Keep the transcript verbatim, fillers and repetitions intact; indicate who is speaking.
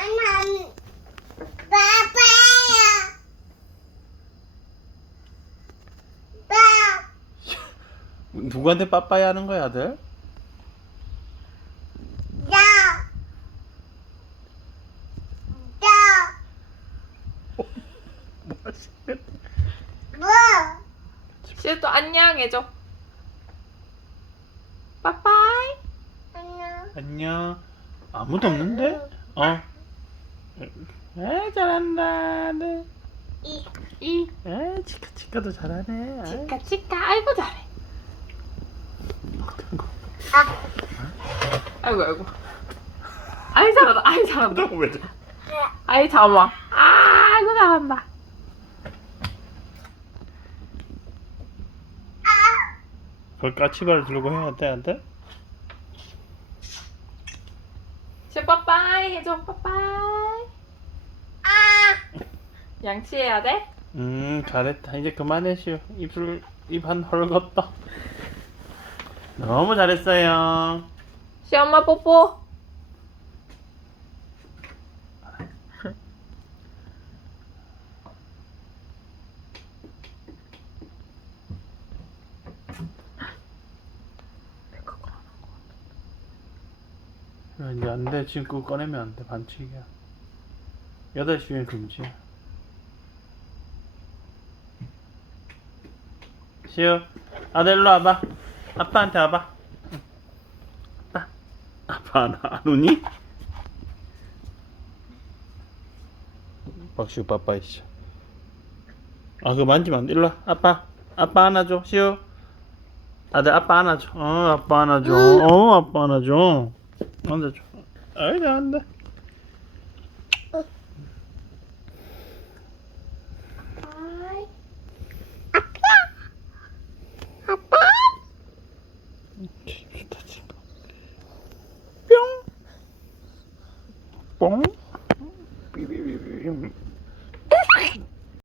Speaker 1: 엄마, 빠빠야. 빠.
Speaker 2: 누구한테 빠빠이 하는 거야, 아들?
Speaker 1: 야. 야.
Speaker 2: 뭐 하시는?
Speaker 1: 뭐?
Speaker 3: 시우도 안녕 해줘. 빠빠이.
Speaker 1: 안녕.
Speaker 2: 안녕. 아무도 없는데? 어. 에 잘한다. 네.
Speaker 1: 이.
Speaker 3: 이.
Speaker 2: 에 치카 치카도 잘하네. 아이.
Speaker 3: 치카 치카. 아이고 잘해.
Speaker 1: 아.
Speaker 3: 아이고 아이고. 아이 잘한다. 아이 잘한다.
Speaker 2: 너 왜? 저래?
Speaker 3: 아이 잠깐만. 아이고 잘한다.
Speaker 2: 그걸 까치발을 들고 해야 돼, 아들?
Speaker 3: 시우 빠빠이 해줘. 빠빠이.
Speaker 1: 아.
Speaker 3: 양치해야 돼?
Speaker 2: 음 잘했다. 이제 그만해 시오. 입술 입 한 헐겁다. 너무 잘했어요.
Speaker 3: 시우 엄마 뽀뽀.
Speaker 2: 야, 이제 안 돼. 지금 그거 꺼내면 안 돼. 반칙이야. 여덟 시면 금지야. 시우, 아들 일로 와봐. 아빠한테 와봐. 응. 아빠. 아빠 안, 안 오니? 박시우 빠빠 있어. 아, 그거 만지면 안 돼. 일로 와. 아빠. 아빠 안아줘. 시우. 아들 아빠 안아줘. 어, 아빠 안아줘. 어, 아빠 안아줘. 앉아줘. 아이, 잘한다.
Speaker 3: 아이.
Speaker 2: 뿅. 뽕.